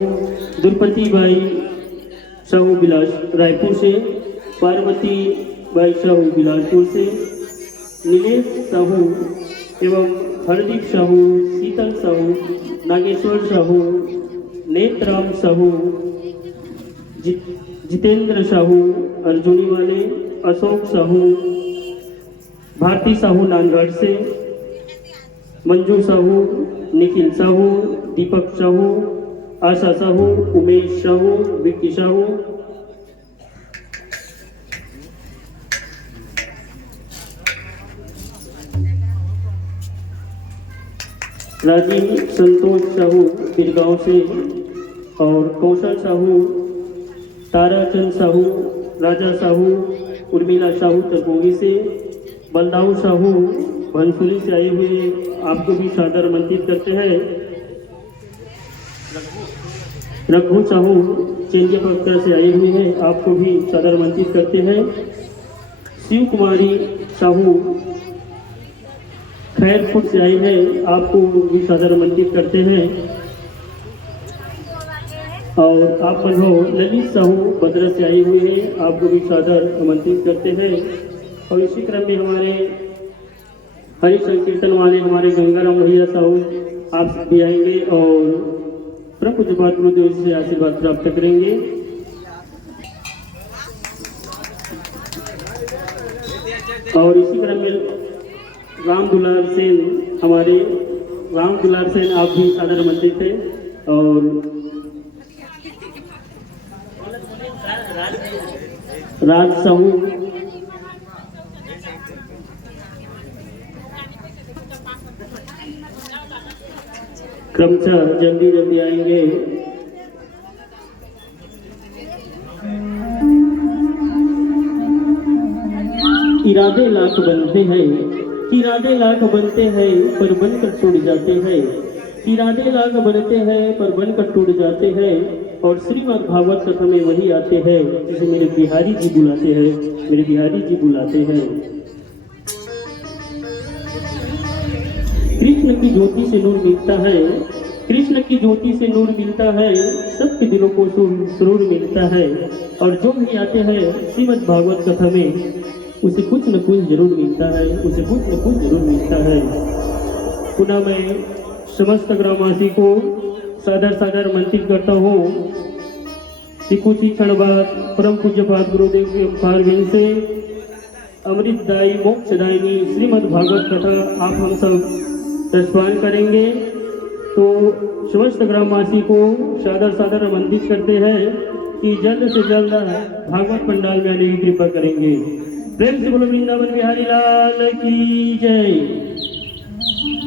द्रुपति भाई साहू बिलास रायपुर से, पार्वती भाई साहू बिलासपुर से, नीलेश साहू एवं हरदीप साहू, शीतल साहू, नागेश्वर साहू, नेतराम साहू, जितेंद्र साहू अर्जुनी वाले, अशोक साहू, भारती साहू नानगढ़ से, मंजू साहू, निखिल साहू, दीपक साहू, आशा साहू, उमेश साहू, विक्की साहू, राजीव संतोष साहू बिरगांव से, और कौशल साहू, ताराचंद साहू, राजा साहू, उर्मिला साहू तरपोगी से, बलदाऊ साहू भनसुली से आए हुए आपको भी सादर आमंत्रित करते हैं। रघु साहू चेंजिया पक्का से आए हुए हैं, आपको भी सादर आमंत्रित करते हैं। शिव कुमारी साहू खैरपुर से आई है, आपको भी सादर आमंत्रित करते हैं। और आप हो ललित साहू बद्रा से आए हुए हैं, आपको भी सादर आमंत्रित करते हैं। और इसी क्रम में हमारे हरि संकीर्तन वाले हमारे गंगाराम भैया साहू आप भी आएंगे और परम पूज्य गुरुदेव से आशीर्वाद प्राप्त करेंगे। और इसी क्रम में राम दुलार सेन, हमारे राम दुलार सेन आप भी सादर आमंत्रित थे। और राज साहू, क्रमशः जल्दी जल्दी आएंगे। इरादे लाख बनते हैं, इरादे लाख बनते हैं पर बनकर टूट जाते हैं, इरादे लाख बनते हैं पर बनकर टूट जाते हैं। और श्रीमद् भागवत कथा में वही आते हैं जिसे मेरे बिहारी जी बुलाते हैं, मेरे बिहारी जी बुलाते हैं। कृष्ण की ज्योति से नूर मिलता है, कृष्ण की ज्योति से नूर मिलता है, सबके दिलों को सुरूर मिलता है। और जो भी आते हैं श्रीमद् भागवत कथा में उसे कुछ न कुछ जरूर मिलता है, उसे कुछ न कुछ जरूर मिलता है। पुनः मैं समस्त ग्रामवासी को सादर सादर आमंत्रित करता हूँ कि कुछ ही क्षण बाद परम पूज्यपाद गुरुदेव के उपहार से अमृतदायी मोक्षदायिनी श्रीमद् भागवत कथा आप हम सब रसपान करेंगे। तो समस्त ग्रामवासी को सादर सादर आमंत्रित करते हैं कि जल्द से जल्द भागवत पंडाल में आने की कृपा करेंगे। प्रेम से बोलो वृंदावन बिहारी लाल की जय,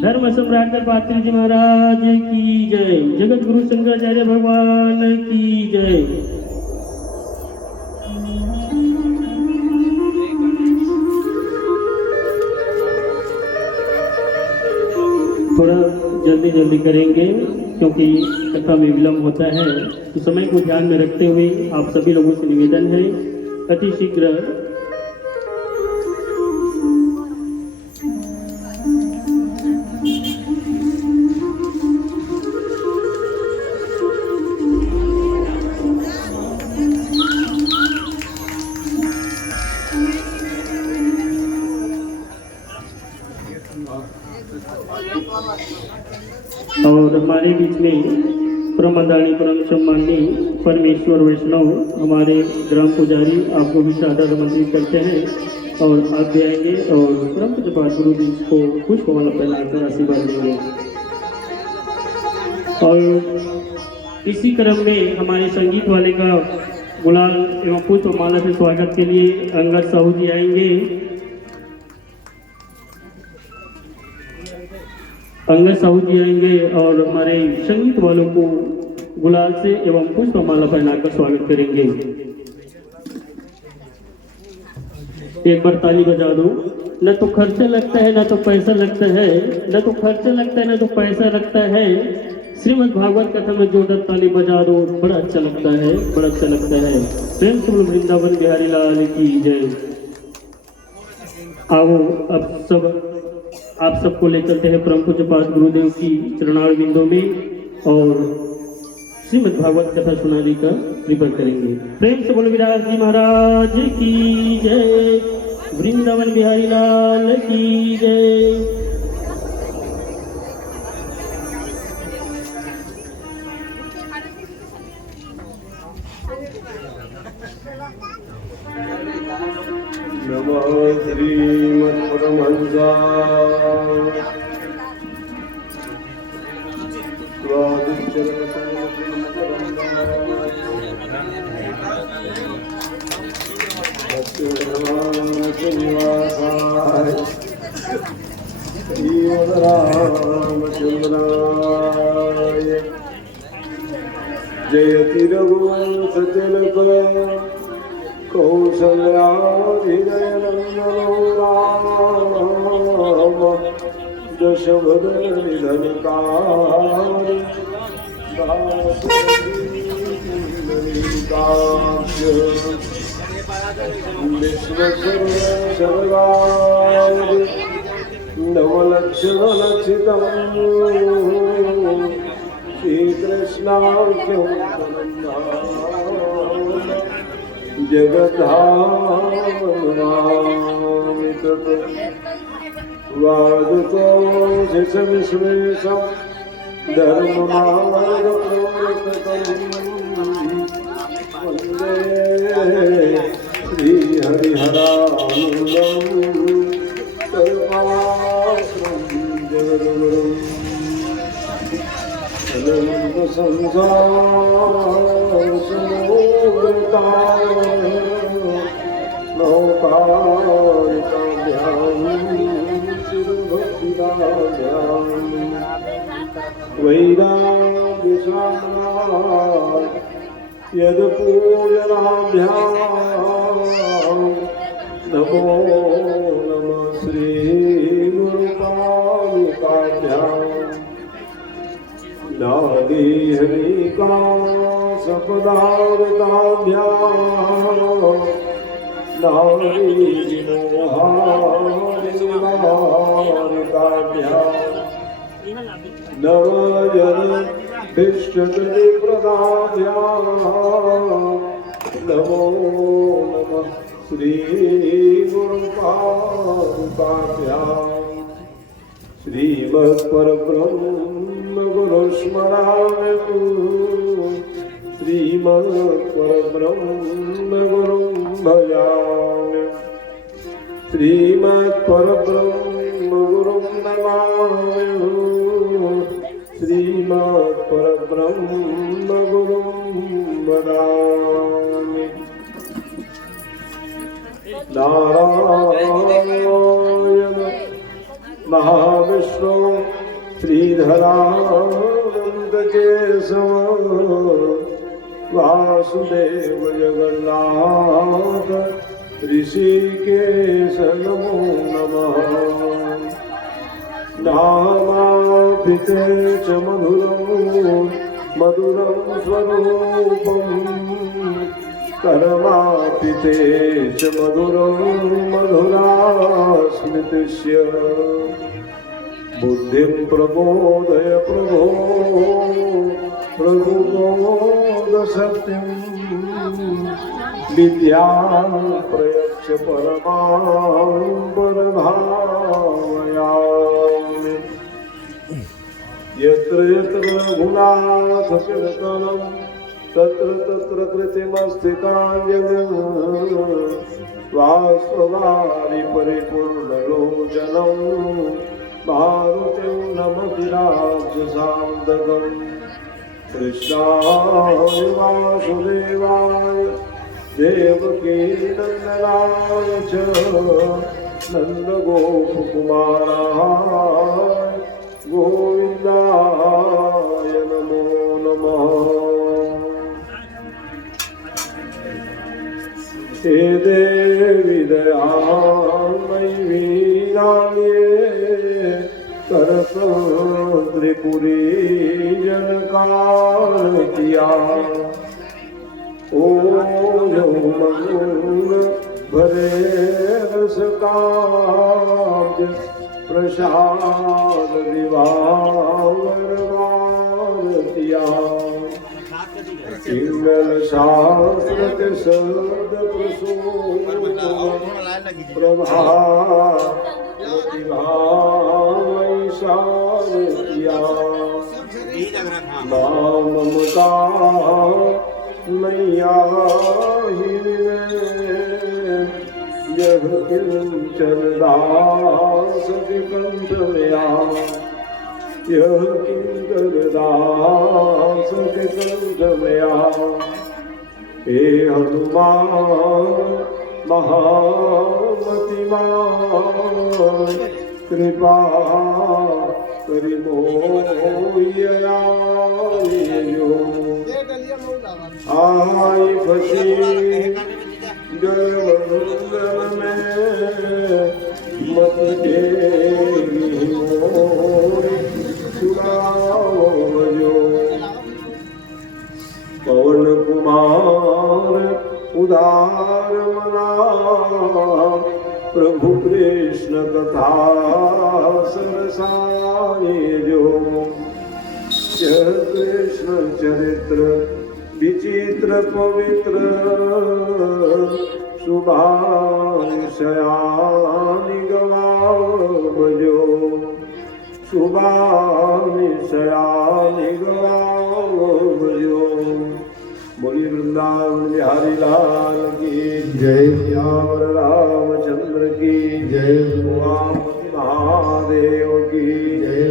धर्म सम्राट पात्री जी महाराज की जय, जगत गुरु शंकराचार्य भगवान की जय। थोड़ा जल्दी जल्दी करेंगे क्योंकि कथा में विलम्ब होता है, तो समय को ध्यान में रखते हुए आप सभी लोगों से निवेदन है अति शीघ्र और हमारे बीच में परम आदरणीय परम सम्माननीय परमेश्वर वैष्णव हमारे ग्राम पुजारी आपको भी सादर आमंत्रित करते हैं और आप भी आएंगे और परम पूज्यपाद गुरु जी को पुष्पमाला पहनाकर आशीर्वाद देंगे। और इसी क्रम में हमारे संगीत वाले का गुलाल एवं पुष्पमाला से स्वागत के लिए अंगद साहू जी आएंगे। अंगद साहू जी आएंगे और हमारे संगीत वालों को गुलाल से एवं पुष्पमाला पहनाकर स्वागत करेंगे। एक बार ताली बजा दो। न तो खर्चा लगता है न तो पैसा लगता है, न तो खर्चा लगता है न तो पैसा लगता है। श्रीमद् भागवत कथा में जोरदार ताली बजा दो, बड़ा अच्छा लगता है, बड़ा अच्छा लगता है। प्रेम से बोलो वृंदावन बिहारी लाल की जय। आओ अब सब आप सबको ले चलते हैं परम पूज्यपाद गुरुदेव की चरणारविंदों में और श्रीमद् भागवत कथा सुनाने का कृपा करेंगे। प्रेम से बोलो विराज जी महाराज की जय, वृंदावन बिहारी लाल की जय। नमः श्रीमत्परमहंसा श्रीनिवासाय श्रीरामचंद्राय जयति रघुवंश तिलक कौसल्याधिदयनन्दनो राम दशवदन निधनकारि विश्वसर्वसर्वादि नवलक्षणलक्षितं श्रीकृष्णाख्यं जगद्धामनामित वादतो शिशविश्वेशं धर्ममार्गप्रवर्तकं वन्दे श्रीहरिहरानन्दं सर्वाश्रं जगद्गुरुम् यदपूजनाभ्यां नमो नमः श्रीगुरुपादुकाभ्यां नादीहरिका सपदावृताभ्यां नारीविमोहारिकाभ्यां नवजनभिष्टप्रदाभ्यां नमो नमः श्रीगुरुपादुकाभ्यां श्रीमत्परब्रह्म गुरुस्मरामि श्रीमत्परब्रह्म गुरुं भजामि श्रीमत्परब्रह्म गुरुं नमामि श्रीमत्परब्रह्म गुरुं वदामि नारायण महाविष्णु श्रीधरानन्दकेशव वासुदेव जगन्नाथ ऋषिकेश नमो नमः नामापिते च मधुरं मधुरं स्वरूपं कर्मापिते च मधुरं मधुरा स्मृतिस्य बुद्धिं प्रबोधय प्रभो प्रबोध सत्यं विद्यां प्रयच्छ परमां परभावयामि यत्र यत्र रघुनाथकीर्तनं तत्र तत्र कृतिमस्थिताञ्जलिं वासवारि परिपूर्णलोचनं मारुतिं नमति राक्षसान्तकम् कृष्णाय वासुदेवाय देवकी नन्दनाय च नन्दगोपकुमाराय गोविन्दाय नमो नमः। हे देवी दयामयि वीराये त्रिपुरी जनकार किया ओ मंग भरे रस काज प्रसाद दिवार दिया इंगल शास्त्र के शब्द प्रसून प्रभा प्रतिभा ममता मैया ही यह किंचन दास के कंठ में यह किंकर दास के कंठ में हे हनुमान महामतिमान कृपा करि मोहिया आई फसी गर्भंगल में मत देवी मोहि सुनाओ पवन कुमार उदार मना प्रभु कृष्ण कथा सरसाए जो यह कृष्ण चरित्र विचित्र पवित्र सुभाषयानि गवावजो सुभाषयानि गवावजो। बोलिए वृंदावन बिहारी लाल की जय, श्याम रामचंद्र की जय, उमापति महादेव की जय,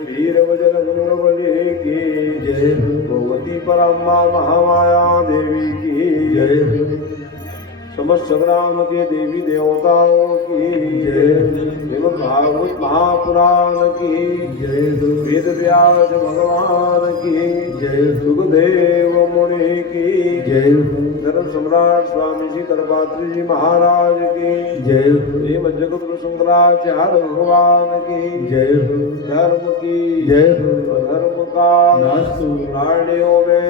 वीर बजरंग बली की जय, भगवती परमा महामाया देवी की जय, समस्त संग्राम के देवी देवताओं की जय, श्रीमद् भागवत महापुराण की जय, वेद व्यास भगवान की जय, सुखदेव मुनि की जय, धर्म सम्राट स्वामी जी तरपात्री जी महाराज की जय, श्रीम जगतगुरु शंकराचार्य भगवान की जय, धर्म की जय, धर्म का प्राणियों में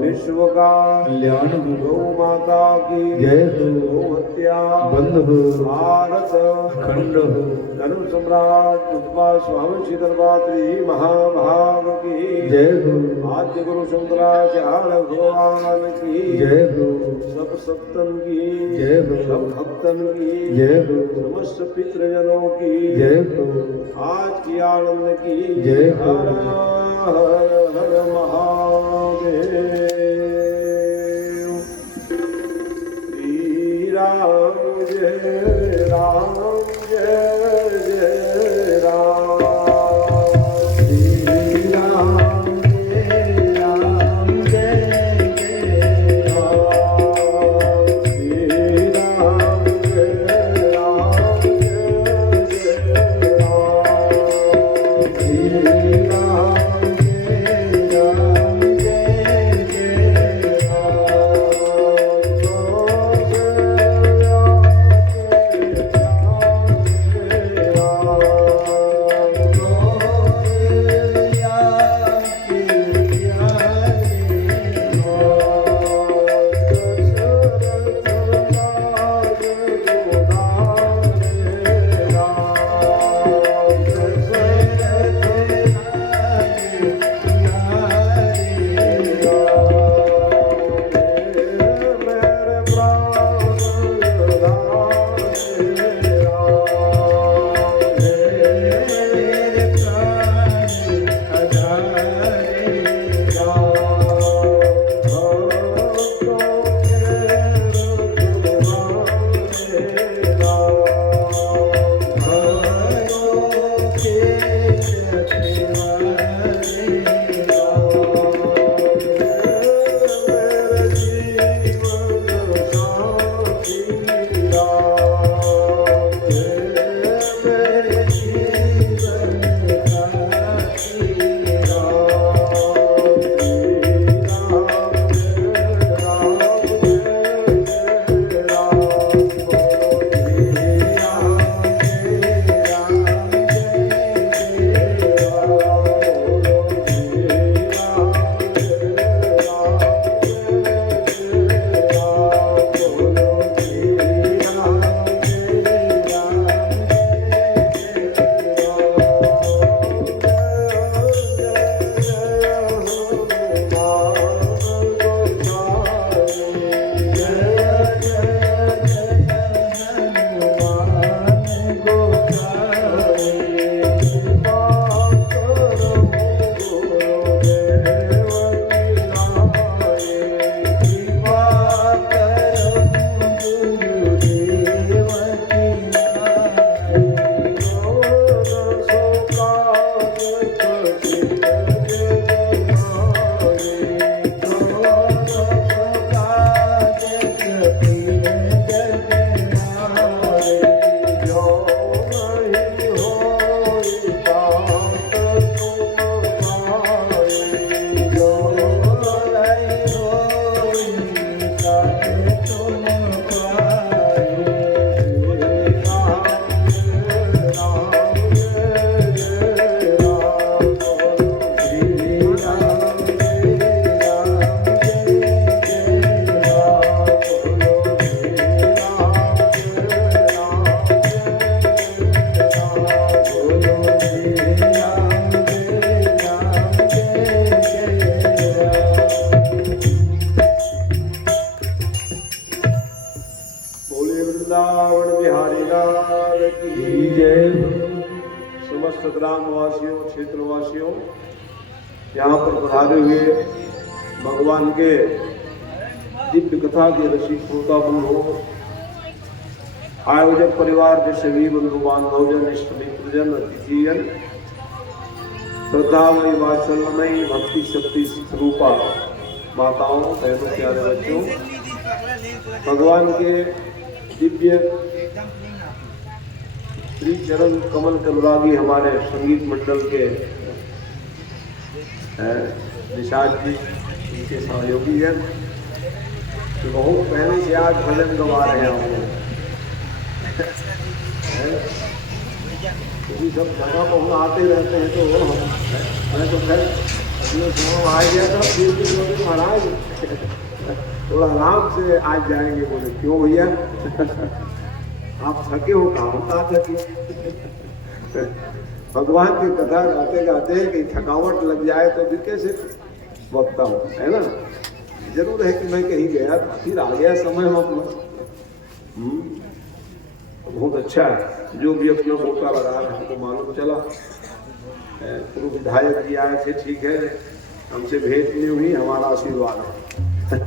विश्व का कल्याण, गौ माता की जय, गौ हत्या बंद हो, भारत खंड हो, धर्म सम्राट उत्पा स्वामी श्री तरपात्री महाभाग की जय हो, आद्य गुरु शंकराचार्य भगवान की जय हो, सब सप्तम की जय हो, सब भक्तन की जय हो, समस्त पितृजनों की जय हो, आज की आनंद की जय हो। हर हर महादेव। श्री राम जय राम जय जय राम, श्री राम जय राम जय जय राम, श्री राम जय राम जय जय राम, श्री राम जय राम जय यहाँ पर पधारे हुए भगवान के दिव्य कथा के रसिक श्रोता बंधु, आयोजक परिवार के सभी बंधु बांधवजन, इष्ट मित्रजन, अतिथिजन, श्रद्धामयी वात्सल्यमयी भक्ति शक्ति स्वरूपा माताओं, बहनों, प्यारे बच्चों, भगवान के दिव्य श्री चरण कमल अनुरागी हमारे संगीत मंडल के निषाद जी, उनके सहयोगी हैं, तो बहुत पहले से आज भजन गवा रहे हैं हम लोग। क्योंकि सब जगह को हम आते रहते हैं, तो मैं तो खैर अपने गाँव आ गया था, फिर भी बोले महाराज थोड़ा आराम से आज जाएंगे। बोले क्यों भैया आप थके हो? कहाँ ना थके। भगवान की कथा गाते गाते कि थकावट लग जाए तो भी कैसे वक्ता हो, है ना। जरूर है कि मैं कहीं गया फिर आ गया समय में अपना। बहुत अच्छा है, जो भी अपना मौका लगा रहे हैं हमको मालूम चला। पूर्व विधायक जी आए थे, ठीक है, हमसे भेंट नहीं हुई, हमारा आशीर्वाद है।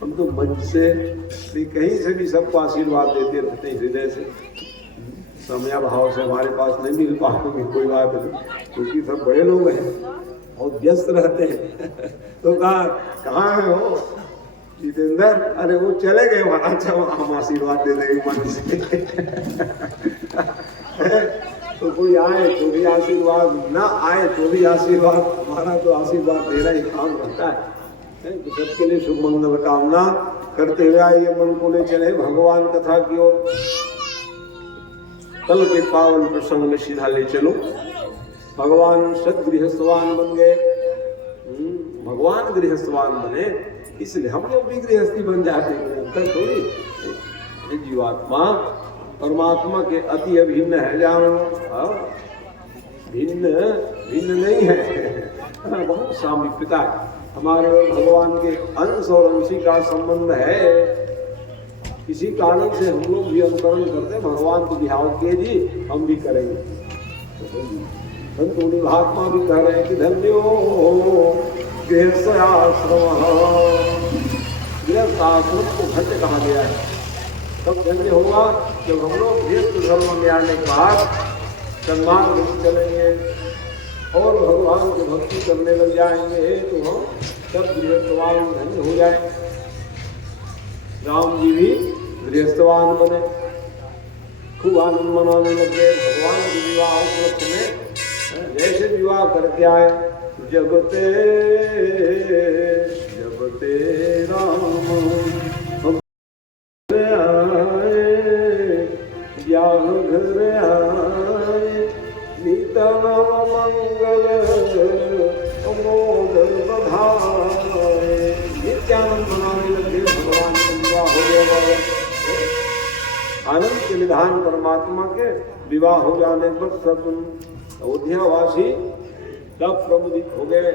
हम तो मंच से कहीं से भी सबको आशीर्वाद देते रहते हृदय से। समय भाव से हमारे पास नहीं मिल पाएंगे, कोई बात नहीं, क्योंकि सब बड़े लोग हैं, बहुत व्यस्त रहते हैं। तो कहाँ है वो जितेंद्र? अरे वो चले गए वहां। अच्छा, हम आशीर्वाद दे देंगे मन से। तो कोई आए तो भी आशीर्वाद, ना आए तो भी आशीर्वाद, हमारा तो आशीर्वाद देना ही काम रहता है। तो सबके लिए शुभ मंगल कामना करते हुए आइए मन को ले चले भगवान कथा की ओर। कल के पावन प्रसंग में सीधा ले चलो। भगवान सदगृहस्थवान बन गए। भगवान गृहस्थवान बने, इसलिए हम लोग भी गृहस्थी बन जाते हैं। थोड़ी जीवात्मा परमात्मा के अति अभिन्न है, जानो। भिन्न भिन्न नहीं है, बहुत सामीप्यता है। हमारे भगवान के अंश और अंशी का संबंध है। इसी कारण से हम लोग भी अनुकरण करते हैं। भगवान को बिहाव के जी हम भी करेंगे। संतों महात्मा भी कह रहे हैं कि धन्यो गृहस्थाश्रम, गृहस्थाश्रम को धन्य कहा गया है। तब धन्य होगा जब हम लोग गृहस्थ धर्म में आने के बाद सन्मान नहीं चलेंगे और भगवान की भक्ति करने लग जाएंगे, तो हम सब गृहस्थवान धन्य हो जाएंगे। राम जी भी गृहस्थवान बने, खूब आनंद मनाने लगे। भगवान के विवाह उपलक्ष्य में जैसे विवाह करके आए, जब ते राम आए, ब्याह घर आए, नीता नाम मंगल अमोद बधाए। नित्यानंद मनाने लगे। भगवान का विवाह हो गया। आनंद के निधान परमात्मा के विवाह हो जाने पर सब अयोध्यावासी सब प्रमुदित हो गए।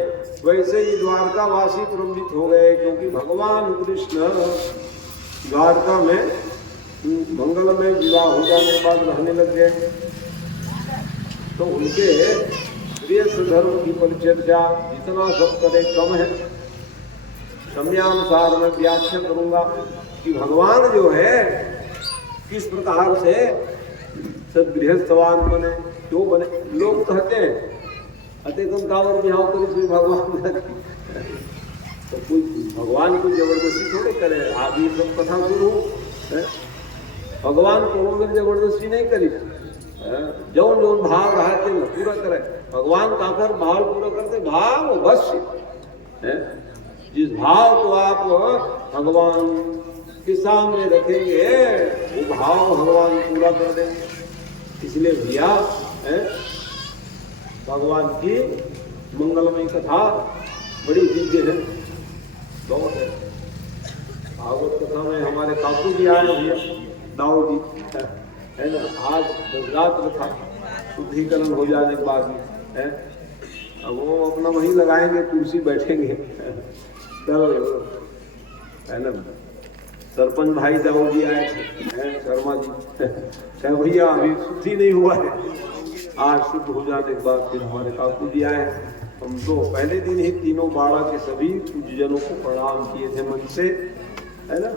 वैसे ही द्वारकावासी प्रमुदित हो गए, क्योंकि भगवान कृष्ण द्वारका में मंगल में विवाह हो जाने के बाद रहने लग गए। तो उनके गृहस्थ धर्म की परिचर्या जितना सब करे कम है। समयानुसार मैं व्याख्या करूंगा कि भगवान जो है किस प्रकार से सब गृहस्थवान बने, क्यों बने। लोग कहते हैं अते तुम कावर बिहाव करी भगवान, तो कोई भगवान को जबरदस्ती थोड़े करे। आदि सब कथा गुरु भगवान को जबरदस्ती नहीं करी। जौन जौन भाव रहा थे वो पूरा करे। भगवान का कर भाव पूरा करते, भाव बस जिस भाव को आप भगवान के सामने रखेंगे वो भाव भगवान पूरा कर देंगे। इसलिए भैया भगवान की मंगलमय कथा बड़ी दिव्य है, बहुत है। भागवत कथा में हमारे काकू जी आए भैया, दाऊ जी है ना। आज रात था, शुद्धिकरण हो जाने के बाद है, अब वो अपना वहीं लगाएंगे, कुर्सी बैठेंगे कल, है ना। सरपंच भाई दाऊ जी आए थे, शर्मा जी कहे भैया अभी शुद्धि नहीं हुआ है, आज शुद्ध हो जाने के बाद फिर हमारे काकू जी आए। हम तो पहले दिन ही तीनों बाड़ा के सभी पूज्यजनों को प्रणाम किए थे मन से, है ना,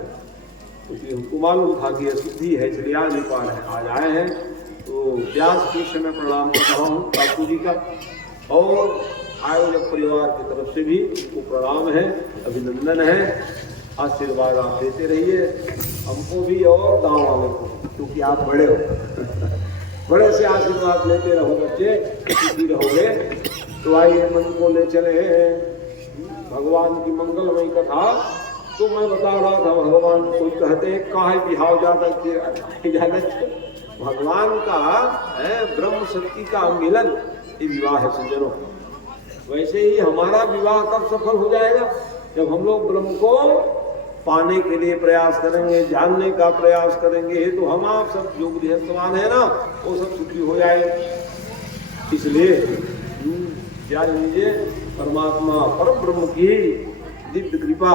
क्योंकि हमको मालूम था कि अशुद्धि है इसलिए आ नहीं पा रहे, आज आए हैं तो व्यास पीठ से मैं प्रणाम कर रहा हूँ बापू जी का, और आयोजक परिवार की तरफ से भी उनको प्रणाम है, अभिनंदन है, आशीर्वाद आप देते रहिए हमको भी और गाँव वालों को, क्योंकि आप बड़े हो बड़े से आशीर्वाद लेते रहो बच्चे, खुशी रहोगे। तो आइए मन को ले चले भगवान की मंगलमयी कथा। तो मैं बता रहा था भगवान कोई कहते हैं काहे बिहाव ज्यादा भगवान का है ब्रह्म शक्ति का मिलन ये विवाह है सज्जनों। वैसे ही हमारा विवाह कब सफल हो जाएगा, जब हम लोग ब्रह्म को पाने के लिए प्रयास करेंगे, जानने का प्रयास करेंगे, तो हम आप सब जो गृहस्थवान है ना वो सब सुखी हो जाए। इसलिए जान लीजिए परमात्मा परम ब्रह्म की दिव्य कृपा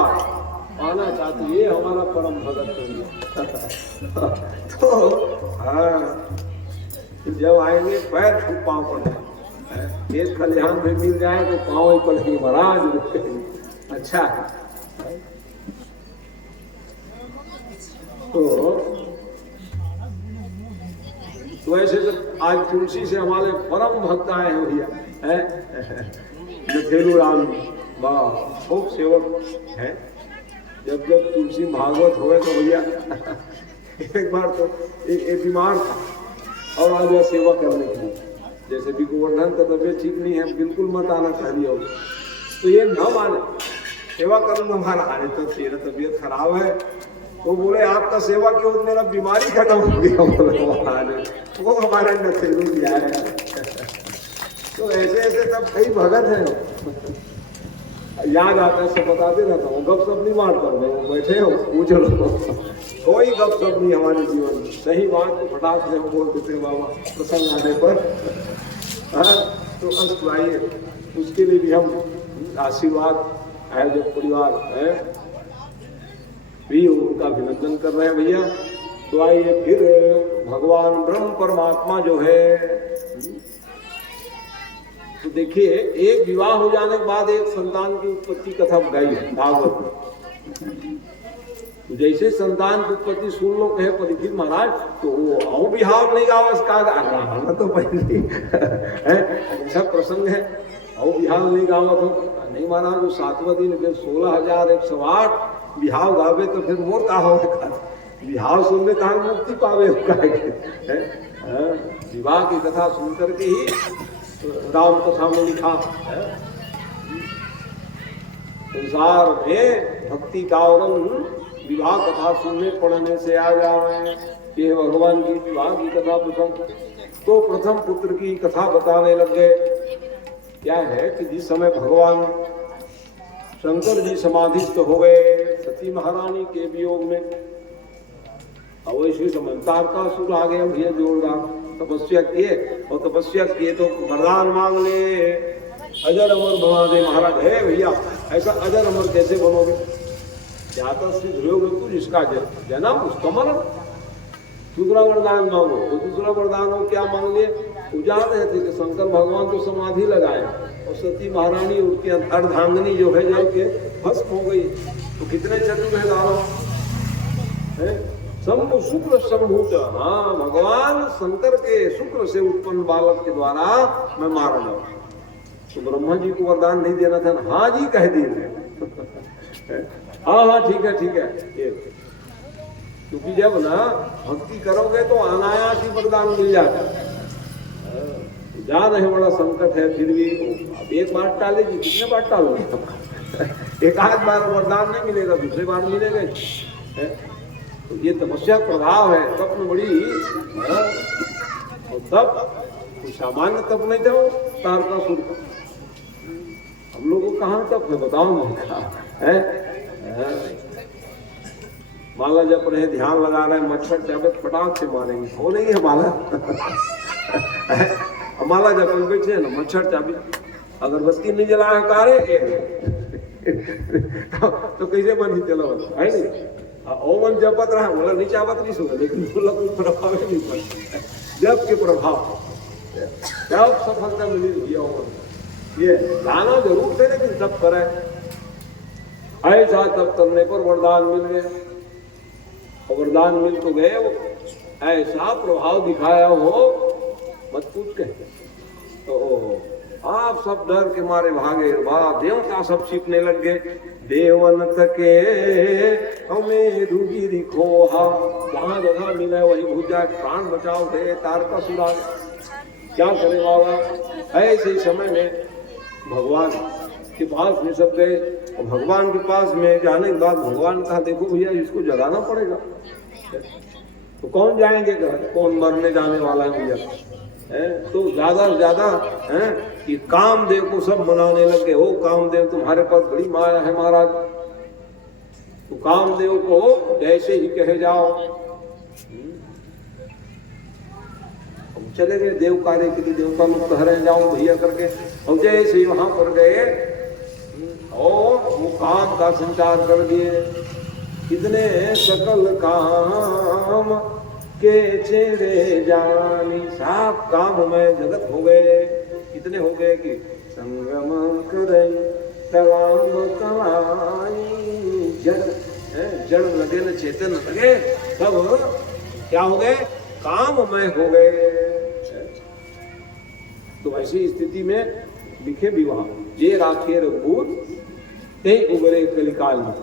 पाना चाहती है हमारा परम भगत तो हाँ, जब आएंगे पैर छू पाँव पड़े, एक खलिहान में मिल जाए तो पाँव ही पड़ेंगे महाराज। अच्छा तो ऐसे तो आज तुलसी से हमारे परम भक्त आए हैं भैया, नथेलू राम वाह खूब सेवक है। जब जब तुलसी भागवत हुए तो भैया एक बार तो एक बीमार था और आज सेवा करने के लिए, जैसे भी गोवर्धन का तबियत ठीक नहीं है, बिल्कुल मत आना कह दिया तो ये न माने, सेवा करना हमारा आने तो तेरा तबियत खराब है, तो बोले आपका सेवा क्यों, मेरा बीमारी खत्म हो गया, वो हमारे नथेलू दिया है। तो ऐसे ऐसे सब कई भगत हैं, याद आता है सब बताते रहता हूँ, गप सप नहीं मारता हूँ, बैठे हो पूछ लो, कोई गप सप नहीं हमारे जीवन में, सही बात को फटाक से हम बोल देते हैं बाबा प्रसंग आने पर। हाँ तो अस्त आइए, उसके लिए भी हम आशीर्वाद आयोजक परिवार है भी उनका अभिनंदन कर रहे हैं भैया। तो आइए फिर भगवान ब्रह्म परमात्मा जो है, तो देखिए एक विवाह हो जाने के बाद एक संतान की उत्पत्ति कथा बताई है भागवत में। तो जैसे संतान की उत्पत्ति सुन लो कहे परीक्षित महाराज, तो वो बिहाव नहीं गावस का तो पहले अच्छा प्रसंग है, और बिहाव नहीं गावत हो नहीं महाराज, वो 7वां दिन फिर 16,108 बिहाव गावे तो फिर मोर का हो, बिहाव सुनने कहा मुक्ति पावे विवाह की कथा सुन करके ही राम कथा में लिखा संसार में भक्ति का विवाह कथा सुनने पढ़ने से आ जाए, ये भगवान की विवाह की कथा प्रसंग। तो प्रथम पुत्र की कथा बताने लग गए। क्या है कि जिस समय भगवान शंकर जी समाधिस्थ हो गए सती महारानी के वियोग में, अवश्य समझदार का सुर आ गया भैया जोरदार, तपस्या किए और तपस्या किए तो वरदान मांग ले, अजर अमर बना दे महाराज। है भैया ऐसा अजर अमर कैसे बनोगे, जाता सिद्ध होगे तो जिसका जन्म उसका मरण, दूसरा वरदान मांगो। तो दूसरा वरदान हो क्या मांग लिए, उजाड़ रहे थे कि शंकर भगवान तो समाधि लगाए और सती महारानी उसकी अर्धांगनी जो है जल के भस्म हो गई। तो कितने चतुर्वेदारों है शंभु शुक्र संभूत, हाँ भगवान शंकर के शुक्र से उत्पन्न बालक के द्वारा मैं मारा जाऊँ। तो ब्रह्मा जी को वरदान नहीं देना था ना, हाँ जी कह दिए हाँ हाँ ठीक है क्योंकि जब ना भक्ति करोगे तो अनायास ही वरदान मिल जाता है। जान है बड़ा संकट है, फिर भी अब एक बार टालेगी, कितने बार टालोगे एक आध बार वरदान नहीं मिलेगा, दूसरे बार मिलेगा। तो ये तपस्या प्रभाव है, तप में बड़ी और तप तो सामान्य तप नहीं था, वो तारका सुर हम लोगों को कहाँ तप है बताओ है। माला जप रहे, ध्यान लगा रहे, मच्छर चाबे फटाक से मारेंगे, वो नहीं है माला माला जप बैठे ना, मच्छर चाबी अगरबत्ती नहीं जलाए कारे तो कैसे बनी चलो है नहीं। ओवन जपत रहा बोला नहीं चावत नहीं सुना, लेकिन बोला कोई प्रभाव नहीं पड़ता, जप के प्रभाव जब सफलता मिली भैया ओवन ये जाना जरूर थे लेकिन तब करे। ऐसा तब करने पर वरदान मिल गया। और वरदान मिल तो गए, वो ऐसा प्रभाव दिखाया हो मत पूछ के। तो आप सब डर के मारे भागे, वाह देवता सब छिपने लग गए। देवन तके हमें रुगिरी खोहा, जहां जगह मिले वही घुस जाए, प्राण बचाओ थे तारका सुरा। क्या करे बाबा। ऐसे ही समय में भगवान के पास में सब गए। भगवान के पास में जाने के बाद भगवान कहा देखो भैया इसको जगाना पड़ेगा। तो कौन जाएंगे घर, कौन मरने जाने वाला है भैया। तो ज्यादा से ज्यादा है कि कामदेव को सब मनाने लगे। हो कामदेव तुम्हारे पास बड़ी माया है महाराज। तो कामदेव को जैसे ही कहे जाओ, हम चले गए देव कार्य के लिए। देवता लोग कह रहे जाओ भैया करके। और जैसे ही वहां पर गए और वो काम का संचार कर दिए। कितने सकल काम के चेरे जानी, साफ काम में जगत हो गए। कितने हो गए कि संगम करे तलाम तलाई, जड़ लगे न चेतन लगे, सब क्या हो गए काम में हो गए। तो ऐसी स्थिति में लिखे विवाह ये राखे रघुर ते उबरे कलिकाल में।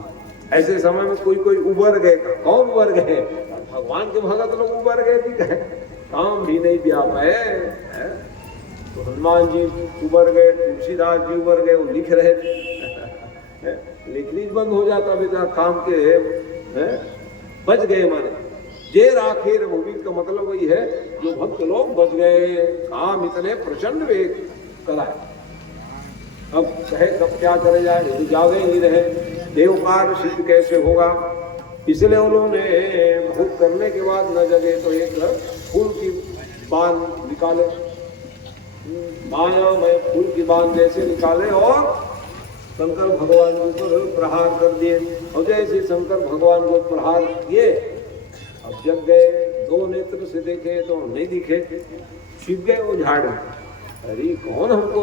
ऐसे समय में कोई कोई उबर गए। कौन उबर गए? भगवान के भगत लोग उबर गए भी कहे, काम भी नहीं दिया है। तो हनुमान जी उबर गए, तुलसीदास जी उबर गए, वो लिख रहे लिखनी बंद हो जाता बेटा काम के बच गए। माने जे राखे रघुवीर का मतलब वही है जो भक्त लोग बच गए। काम इतने प्रचंड वेग कराए। अब कहे कब क्या करे जाए, तो जागे ही रहे। देवकार सिद्ध कैसे होगा, इसलिए उन्होंने भोग करने के बाद न जगे तो एक फूल की बांध निकाले, माया में फूल की बांध जैसे निकाले और शंकर भगवान के ऊपर प्रहार कर दिए। और जैसे शंकर भगवान को प्रहार किए, अब जग गए। दो नेत्र से देखे तो नहीं दिखे, छिप गए वो झाड़। अरे कौन हमको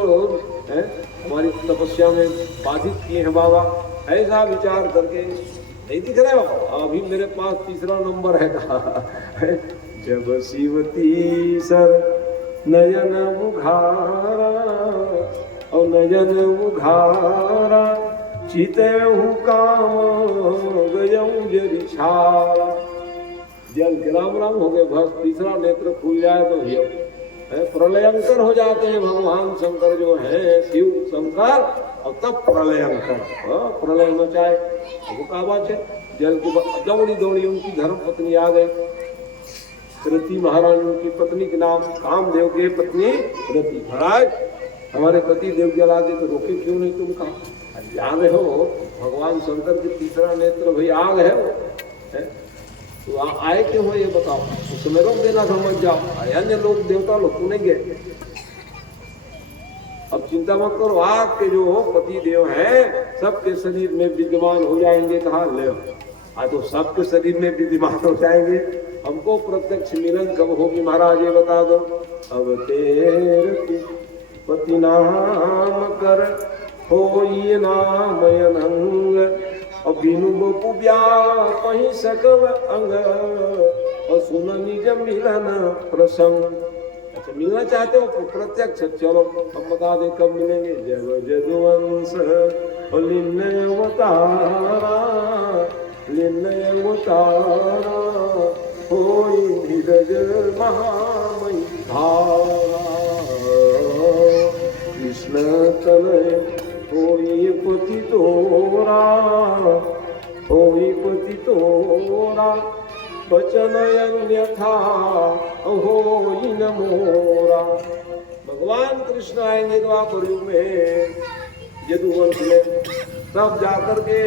हमारी तपस्या में बाधित किए हैं बाबा। ऐसा विचार करके नहीं दिख रहे बाबा, अभी मेरे पास तीसरा नंबर है कहा। जब शिवती सर नयन उघारा, और नयन उघारा चिते काम गयऊ जरी छारा। जल ग्राम राम हो गए, बस तीसरा नेत्र खुल जाए तो ये प्रलयंकर हो जाते हैं भगवान शंकर जो है, शिव शंकर। और तब प्रलयंकर प्रलय मचाए। वो का बात है, जल की दौड़ी दौड़ी उनकी धर्म पत्नी आ गई रति महारानी। उनकी पत्नी के नाम कामदेव के पत्नी रति। महाराज हमारे पति देव जला दे तो रोके क्यों नहीं तुम कहा। जान रहे हो भगवान शंकर के तीसरा नेत्र भाई आग है वो। तो आए क्यों हो ये बताओ, उस समय रोक देना समझ जाओ। अन्य लोग देवता लोग नहीं गए। अब चिंता मत करो, आपके जो पति देव हैं सबके शरीर में विद्यमान हो जाएंगे। कहा ले तो सबके शरीर में विद्यमान हो जाएंगे। हमको प्रत्यक्ष मिलन कब होगी महाराज ये बता दो। अब तेरे पति नाम कर हो ये नामयन अंग, और बिनु बपु ब्याह सकल अंग, और सुन निज मिलन प्रसंग। अच्छा मिलना चाहते हो प्रत्यक्ष, चलो हम बता दे कब मिलेंगे। जब जदुवंश लिन्नयवतारा होई धीरज महामयी धारा। कृष्ण तनय होई पति तोरा, होई पति तोरा, बचन अन्यथा होई न मोरा। भगवान कृष्ण आएंगे द्वापर युग में यदुवंश में, तब जाकर के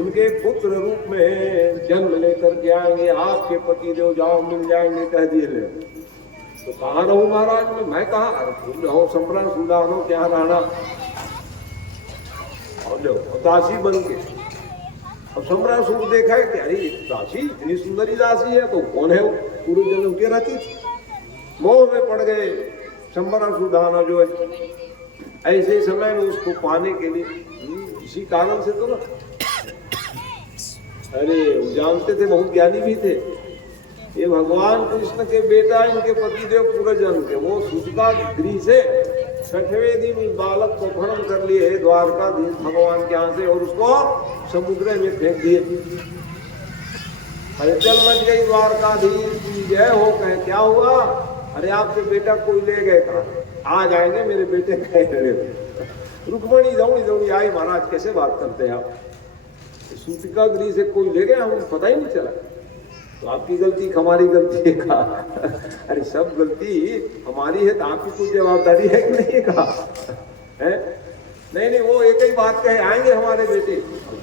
उनके पुत्र रूप में जन्म लेकर के आएंगे। आपके पति देव जाओ मिल जाएंगे कह दिए ले। तो कहाँ रहूं महाराज मैं कहा तुम रहो सम्राट सुदानो क्या रहना। और जो दासी बन के अब सम्राट सूर देखा है कि अरे दासी इतनी सुंदरी दासी है तो कौन है वो, पूरे जन्म के रहती थी। मोह में पड़ गए सम्राट सुदाना जो है। ऐसे समय में उसको पाने के लिए इसी कारण से तो ना, अरे जानते थे, बहुत ज्ञानी भी थे। ये भगवान कृष्ण के बेटा, इनके पतिदेव पूर्वजन्म के, वो सूचका गृह से 6वें दिन उस बालक को अपहरण कर लिए द्वारकाधीश भगवान के यहाँ से, और उसको समुद्र में फेंक दिए। अरे चल मच गई द्वारकाधीश की जय हो। कहे क्या हुआ? अरे आपके बेटा कोई ले गए, कहा आ जाएंगे मेरे बेटे कहे। रुक्मणी दौड़ी दौड़ी आई, महाराज कैसे बात करते हैं आप, सूतिका गृह से कोई ले गया, हमें पता ही नहीं चला। तो आपकी गलती हमारी गलती है कहा। अरे सब गलती हमारी है तो आपकी कुछ जवाबदारी है कि नहीं कहा है? नहीं नहीं, वो एक ही बात कहे आएंगे हमारे बेटे।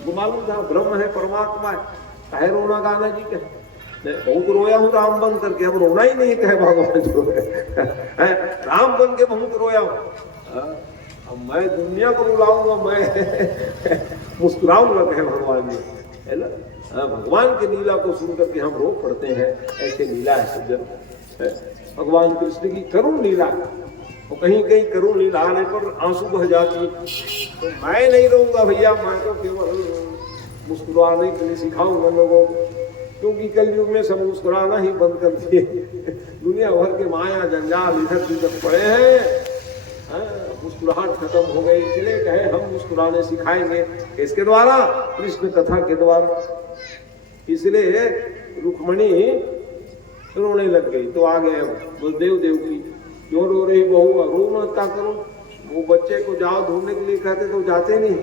वो मालूम था ब्रह्म है, परमात्मा है, कहे रोना गाना जी कहे। बहुत रोया हूँ राम बन करके, अब रोना ही नहीं कहे भगवान जो है, राम बन के बहुत रोया हूँ, अब मैं दुनिया को रुलाऊंगा, मैं मुस्कुराऊंगा कहे भगवान जी, है ना। भगवान के लीला को सुनकर के हम रो पड़ते हैं, ऐसे लीला है सज्जन। भगवान कृष्ण की करुण लीला, और कहीं कहीं करुण लीला आने पर आंसू बह जाती। तो मैं नहीं रहूंगा भैया, मैं तो केवल मुस्कुराने के लिए सिखाऊंगा लोगों को, क्योंकि कलयुग में सब मुस्कुराना ही बंद कर दिए। दुनिया भर के माया जंजाल इधर उधर पड़े हैं, मुस्कुराहट खत्म हो गई, इसलिए कहे हम मुस्कुराने सिखाएंगे। इसके द्वारा, कृष्ण कथा के द्वारा। इसलिए रुक्मणी रोने लग गई। तो आ गए बलदेव देव की, क्यों रो रही बहू? रो मत क्या करूं, वो बच्चे को जाओ ढूंढने के लिए कहते तो जाते नहीं।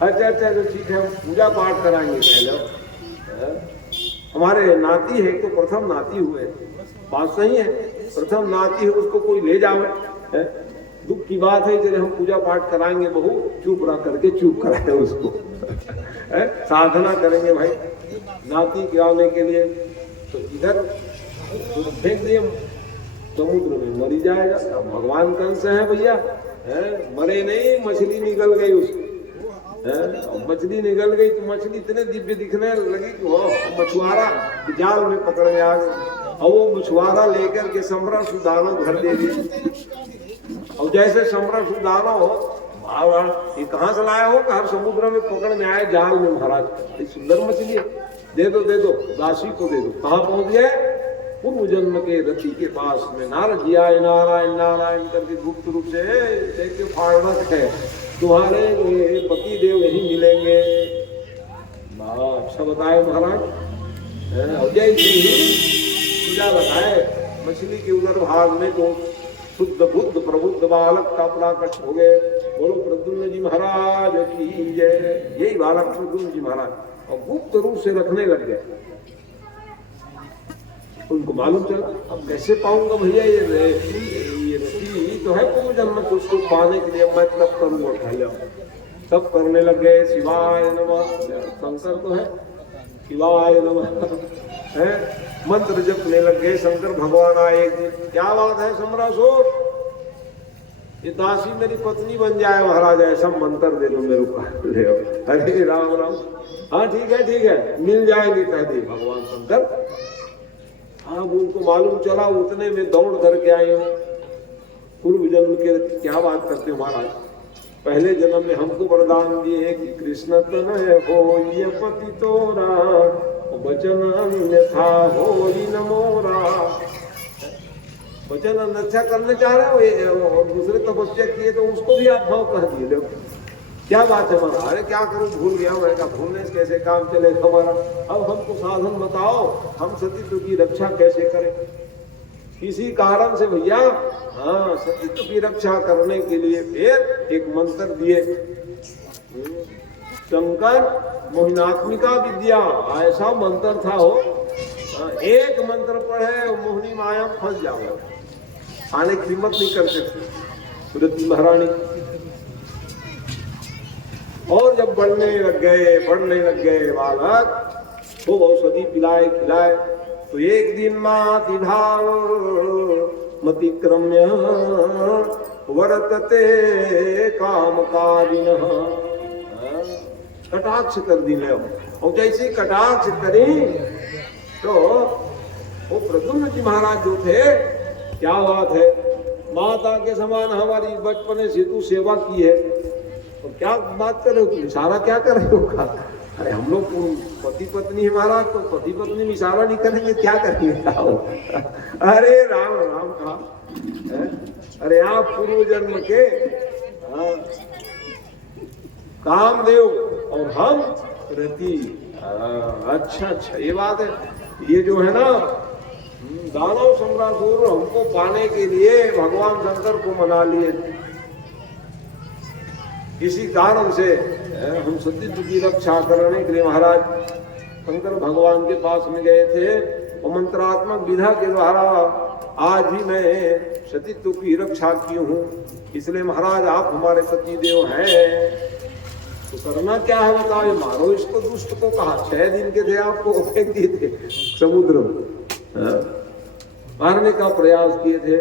अच्छा अच्छा तो ठीक है, हम पूजा पाठ कराएंगे पहले। हमारे नाती है, तो प्रथम नाती हुए, बात सही है, प्रथम नाती है, उसको कोई ले जावे, दुख की बात है। चले हम पूजा पाठ कराएंगे, बहू चुप रह करके चुप कराए उसको। साधना करेंगे भाई नाती के आने के लिए। तो इधर तो फेंक दिए समुद्र में, मरी जाएगा। भगवान कंस है भैया, मरे नहीं, मछली निकल गई उसकी। मछली निकल गई तो मछली इतने दिव्य दिखने लगी कि वो मछुआरा जाल में पकड़ में आ गई, और वो मछुआरा लेकर के सम्राट सुदानव घर दे दी। और जैसे सम्राट सुदानव ये कहाँ से लाया हो? हर समुद्र में पकड़ में आए जाल में, महाराज सुंदर मछली है, दे दो दासी को दे दो। कहाँ पहुंच गए? पूर्व जन्म के रति के पास में। नारद जी आए, नारायण नारायण करके गुप्त रूप से देख फाड़नक है, तुम्हारे पति देव यही मिलेंगे। अच्छा बताए महाराज। और जैसे पूजा बताए मछली के उधर भाग में, तो शुद्ध बुद्ध प्रबुद्ध बालक का प्राकट हो गए। बोलो प्रद्युम्न जी महाराज की जय। यही बालक प्रद्युम्न जी महाराज, और गुप्त रूप से रखने लग गए। उनको मालूम चला, अब कैसे पाऊंगा भैया ये रति तो है पूर्व जन्म, तो उसको पाने के लिए मैं तब करूंगा पहले। तब करने लग गए। शिवाय नमः, शंकर तो है, शिवाय नमः है, मंत्र जपने लग गए। शंकर भगवान आए एक दिन, क्या बात है सम्रासुर, ये दासी मेरी पत्नी बन जाए महाराज, ऐसा मंत्र दे दो मेरे को। अरे राम राम, हाँ ठीक है मिल जाएंगे कह दे भगवान शंकर। हाँ उनको मालूम चला, उतने में दौड़ करके आए हो। पूर्व जन्म के क्या बात करते हो महाराज, पहले जन्म में हमको वरदान दिए कि कृष्ण तनय हो ये पति तोरा, वचन अन्यथा हो न मोरा। वचन अन्यथा करने चाह रहे हो, और दूसरे तपस्या किए तो उसको भी आप भाव कह दिए। देखो क्या बात है महाराज। अरे क्या करूं, भूल गया मैं, क्या भूलने से कैसे काम चले हमारा। अब हमको साधन बताओ, हम सतीत्व की रक्षा कैसे करें। किसी कारण से भैया, हाँ सतीत्व की रक्षा करने के लिए फिर एक मंत्र दिए। शंकर मोहिनात्मिका विद्या, ऐसा मंत्र था हो, एक मंत्र पढ़े मोहिनी माया फंस जाओ, आने की हिम्मत नहीं करते थे सुरती महारानी। और जब बढ़ने लग गए बालक, तो औषधि पिलाए खिलाए। तो एक दिन माति भाव मतिक्रम्य वर्तते कामकारिणः, कटाक्ष कर दी ले। और जैसे कटाक्ष करी तो वो प्रद्युम्न जी महाराज जो थे, क्या बात है, माता के समान हमारी बचपन से तू सेवा की है, तो क्या बात कर रहे हो तुम, इशारा क्या कर रहे हो? अरे हम लोग पति पत्नी हमारा, तो पति पत्नी में इशारा नहीं करेंगे, क्या करेंगे? अरे राम राम कहा, अरे आप पूर्व जन्म के कामदेव और हम रति। अच्छा अच्छा, ये बात है। ये जो है ना दानव सम्रासुर हमको पाने के लिए भगवान शंकर को मना लिए, इसी कारण से हम सतीत्व की रक्षा करने के लिए महाराज शंकर भगवान के पास में गए थे, और मंत्रात्मक विधा के द्वारा आज भी मैं सतीत्व की रक्षा की हूँ। इसलिए महाराज आप हमारे पति देव हैं, तो करना क्या है बताओ? ये मारो इसको, दुष्ट को। कहा 6 दिन के थे, आपको फेंक दिए थे समुद्र में, मारने का प्रयास किए थे।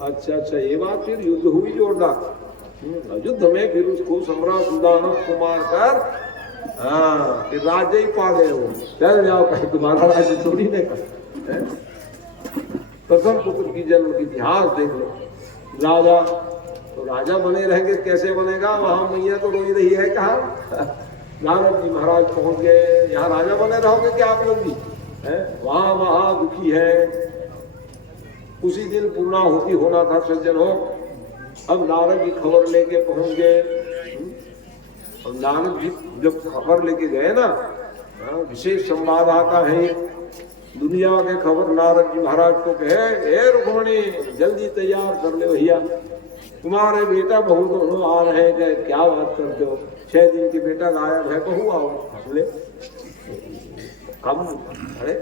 अच्छा अच्छा, ये बात। फिर युद्ध हुई जोरदार, युद्ध में फिर उसको सम्राट सुदानव को मार कर फिर राज्य ही पा गए वो। चल जाओ, कहीं तुम्हारा राज्य थोड़ी ने का। प्रथम पुत्र की जन्म की इतिहास देख लो। राजा तो राजा बने रहेंगे, कैसे बनेगा? वहां मैया तो रोई रही है। कहा नारद जी महाराज पहुंच गए, यहाँ राजा बने रहोगे क्या आप लोग भी? वहां वहां दुखी है। उसी दिन पूर्णाहुति होना था सज्जनों। अब नारद जी खबर लेके पहुंच गए। और नारद जी जब खबर लेके गए ना, विशेष संवाद आता है दुनिया के खबर। नारद जी महाराज को कहे, ए रुक्मणी जल्दी तैयार कर ले भैया, तुम्हारे बेटा बहू दोनों आ रहे हैं। क्या बात करते हो? 6 दिन की बेटा गायब है, बहू आओ। बोले कम, अरे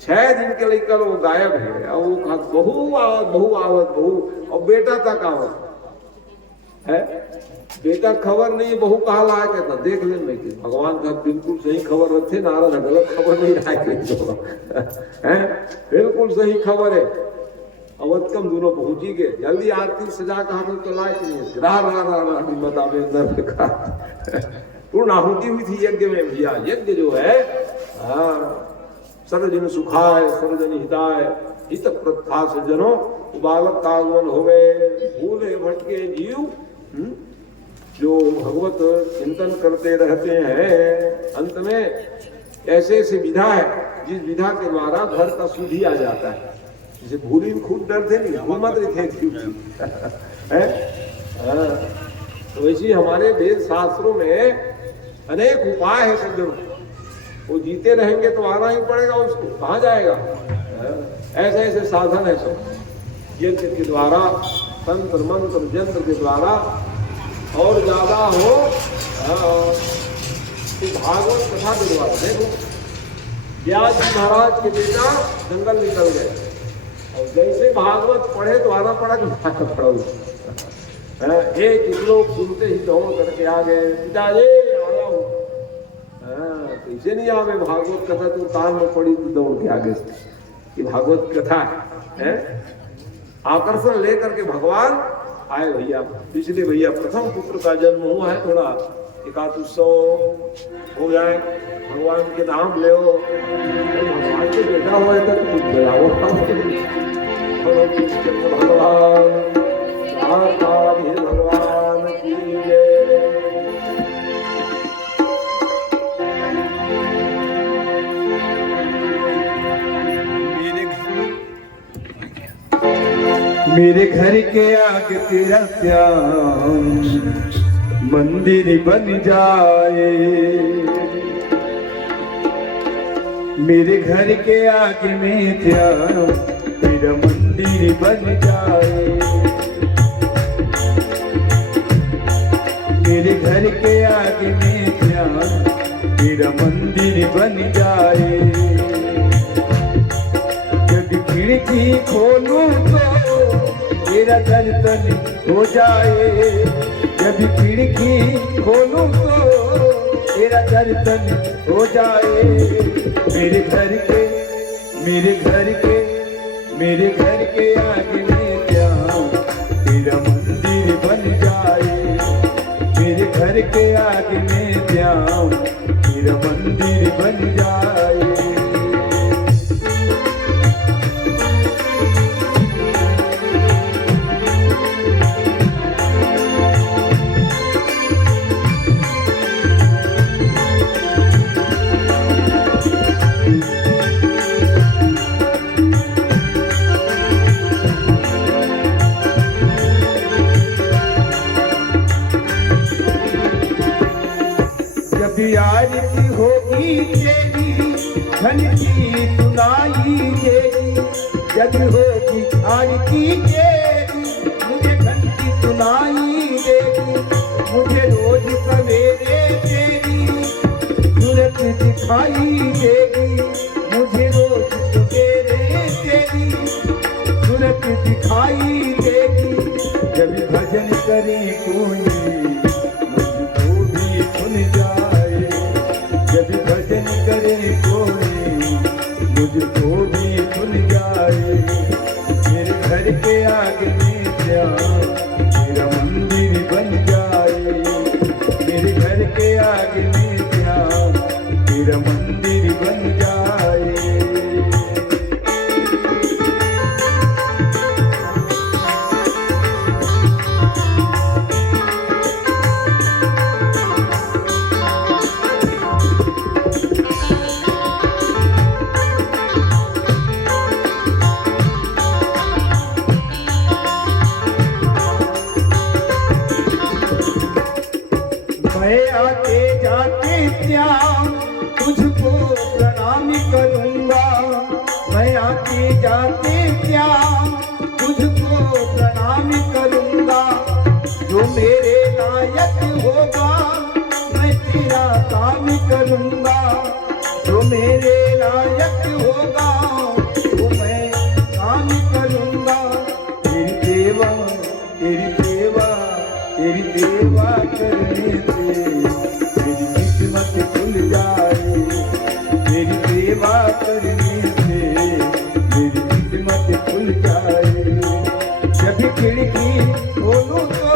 6 दिन के लेकर वो गायब है। और वो कहा बहू आवत, बहू आवत, बहू, और बेटा तक आवत है। बेटा खबर नहीं, बहू कहा लाया? कहता देख ले मैं कि भगवान का बिल्कुल सही खबर रखे, नारद गलत खबर नहीं लाए। बिल्कुल सही खबर है। अवध कम दोनों पहुंची गए। जल्दी आरती सजा कहा तो लाए नहीं। बतावे अंदर पूर्ण आहुति हुई थी यज्ञ में भैया। यज्ञ जो है सर्वजन सुखाय सर्वजन हिताय हित प्रथा सज्जनों। बालक का आगमन हो गए, भूले भटके जीव जो भगवत चिंतन करते रहते हैं। अंत में ऐसे ऐसे विधा है जिस विधा के द्वारा घर का शुद्धि आ जाता है। जैसे भूली खूब डरते नहीं, भूल मत रखे तो वैसे हमारे वेद शास्त्रों में अनेक उपाय है सज्जनों। वो जीते रहेंगे तो आना ही पड़ेगा उसको, कहाँ जाएगा? ऐसे ऐसे साधन है सब, यज्ञ के द्वारा, तंत्र मंत्र यंत्र के द्वारा और ज्यादा हो तो भागवत कथा के द्वारा। देखो व्यास जी महाराज के बेटा जंगल निकल गए, और जैसे भागवत पढ़े तो आना पड़ा कि भागवत पढ़ो। एक श्लोक सुनते ही दौड़ करके आ गए, पिताजी आया हूँ। कैसे नहीं आवे? भागवत कथा तो कान में पड़ी तो दौड़ के आगे कि भागवत कथा है। आकर्षण लेकर के भगवान आए भैया। इसलिए भैया प्रथम पुत्र का जन्म हुआ है, थोड़ा एकाद उत्सव हो जाए, भगवान के नाम ले। भगवान के बेटा हुआ है तो कुछ बजाओ भगवान की जय। मेरे घर के आगे तेरा प्यार मंदिर बन जाए। मेरे घर के आगे में प्यार तेरा मंदिर बन जाए। मेरे घर के आगे में प्यार तेरा मंदिर बन जाए। जब खिड़की खोलूं तो तेरा दर्शन हो जाए। जब खिड़की खोलूं तो तेरा दर्शन हो जाए। मेरे घर के आगे में प्यार तेरा मंदिर बन जाए। मेरे घर के आगे में प्यार तेरा मंदिर बन जाए। प्यार की होगी तेरी घंटी सुनाई देगी, जब होगी प्यार की तेरी मुझे घंटी सुनाई देगी, मुझे रोज सवेरे तेरी सूरत दिखाई देगी, मुझे रोज सवेरे तेरी सूरत दिखाई देगी, जब भजन करे कोई मुझको भी सुन जाए, जब भजन करे कोई मुझको भी सुन जाए, मेरे घर के आगे में मेरा मंदिर बन जाए, मेरे घर के आगे में मेरा मंदिर बन जाए। मैं आते जाते श्याम तुझको प्रणाम करूंगा, मैं आते जाते श्याम तुझको प्रणाम करूंगा, जो मेरे लायक होगा मैं तेरा काम करूंगा, जो मेरे लायक होगा वो मैं काम करूंगा, तेरी सेवा तेरी सेवा तेरी सेवा करने से मेरी किस्मत खुल जाए, तेरी सेवा करने से मेरी किस्मत खुल जाए, जब खिड़की खोलूं तो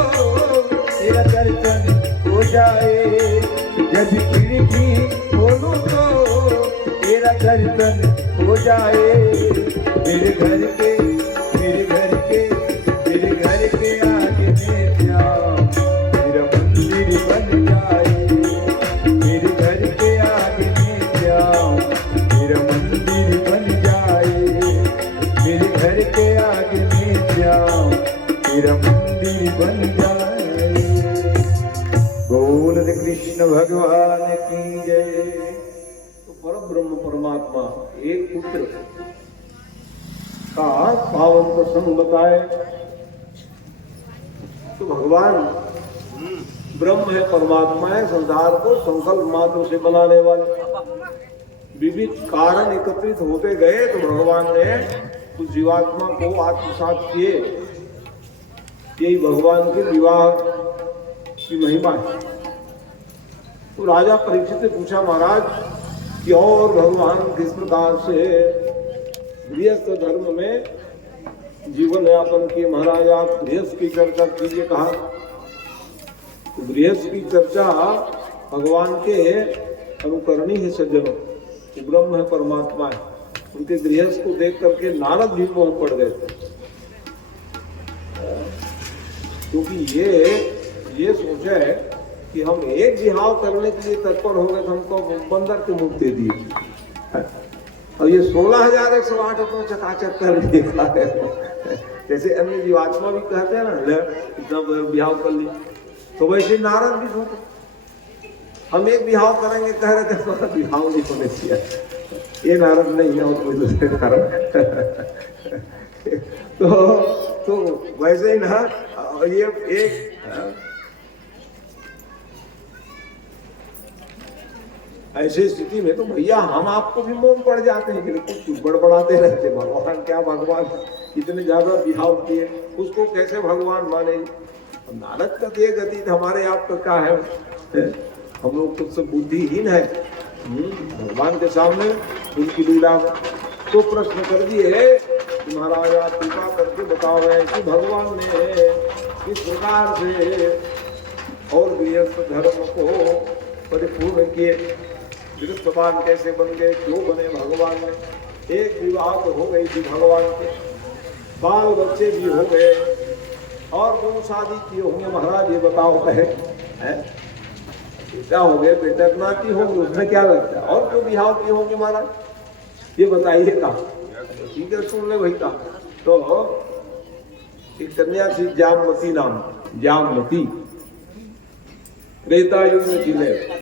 तेरा दर्शन हो जाए, जब खिड़की खोलूं तो तेरा दर्शन हो जाए, मेरे घर के मेरे घर के मेरे घर के आगे में मेरा मंदिर बन जाए, मेरे घर के आगे में मेरा मंदिर बन जाए, मेरे घर के आगे में मेरा मंदिर बन जाए। बोल कृष्ण भगवान की जय। तो परम ब्रह्म परमात्मा एक पुत्र का पावन प्रसंग बताए तो भगवान ब्रह्म है, परमात्मा है, संसार को संकल्प मात्र से बनाने वाले। विविध कारण एकत्रित होते गए तो भगवान ने उस जीवात्मा को आत्मसात किए। यही भगवान के विवाह की महिमा है। तो राजा परीक्षित ने पूछा, महाराज कि और भगवान किस प्रकार से गृहस्थ धर्म में जीवन यापन किए? महाराज आप गृहस्थ की चर्चा कीजिए। कहा तो गृहस्थ की चर्चा भगवान के अनुकरणी है सज्जनों, वो ब्रह्म है, परमात्मा है। उनके गृहस्थ को देख करके नारद भी मोह पड़ गए थे, क्योंकि ये सोचे कि हम एक विवाह करने के लिए तत्पर हो गए तो हमको बंदर के मुख दे दिए, और ये 16,108 अपना चकाचक कर देखा है। जैसे अन्य जीवात्मा भी कहते हैं ना, इतना विवाह कर ली, तो वैसे नारद भी सोचे हम एक विवाह करेंगे, कह रहे थे तो विवाह नहीं होने चाहिए। ये नारद नहीं है और कोई दूसरे कारण। तो वैसे ही ना ये एक ऐसी स्थिति में तो भैया हम आपको भी मोह पड़ जाते हैं कि कुछ बड़बड़ाते रहते, भगवान क्या भगवान इतने ज्यादा विहाव किए, उसको कैसे भगवान माने? नारद का ये गति हमारे आपका क्या है? हम लोग खुद से बुद्धिहीन है भगवान के सामने उनकी लीला में। तो प्रश्न कर दिए महाराज आप कृपा करके बताओ कि भगवान ने किस प्रकार से और गृहस्थ धर्म को परिपूर्ण किए, गृहस्थवान कैसे बन गए, क्यों बने भगवान ने? एक विवाह तो हो गई थी भगवान के, बाल बच्चे भी हो गए, और दो शादी किए होंगे महाराज, ये बताओ कहे बेटा हो गए, बेटा नाती होंगे, उसमें क्या लगता है? और क्यों विवाह किए होंगे महाराज, ये बताइए का? ठीक है सुन ले भाई का। तो एक कन्या थी जामवती नाम, जामवती, त्रेता युग में जिले